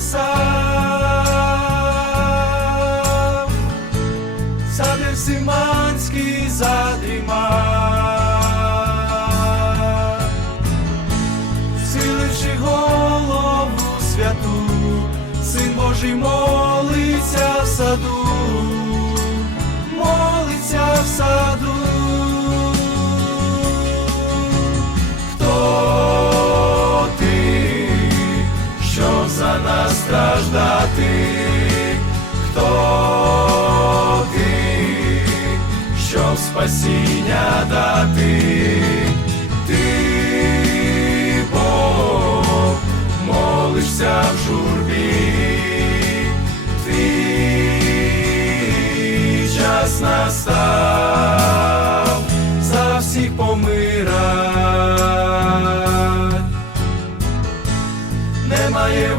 сам, Садив Симанський задрімав, силивши голову святу, син Божий молиться в саду, нас страждати? Хто ти, щоб спасіння дати? Ти Бог, молишся в журбі, твій час настав за всіх помирать. Немає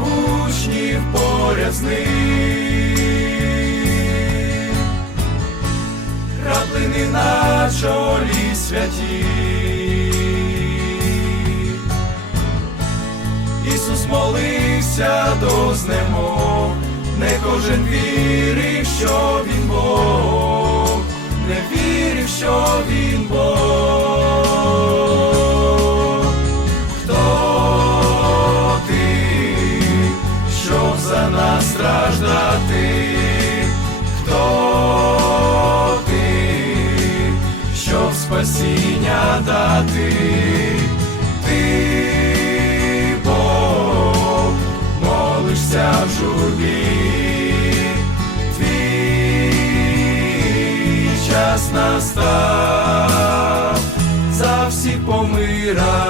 краплини на чолі святі. Ісус молився до знемо, не кожен вірив, спасіння дати? Ти Бог, молишся в журбі, твій час настав за всіх помира.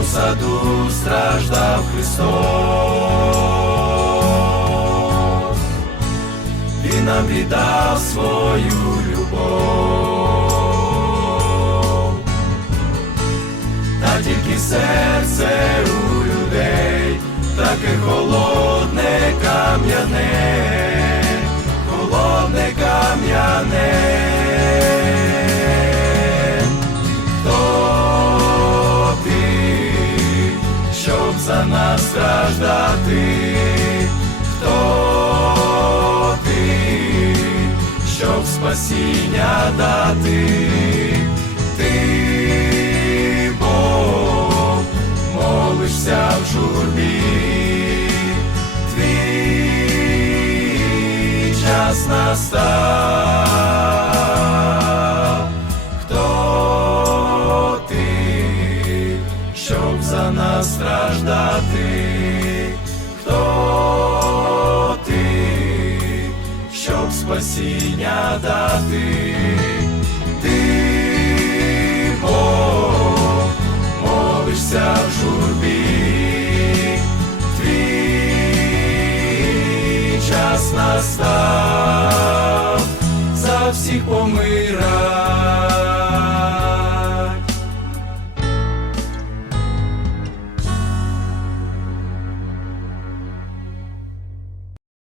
У саду страждав Христос, Він нам віддав свою любов, та тільки серце у людей, таке холодне кам'яне, щоб за нас страждати? Хто ти, щоб спасіння дати? Ти Бог, молишся в журбі, твій час настав. Спасіння дати? Ти Бог, молишся в журбі, твій час настав за всіх помилуй.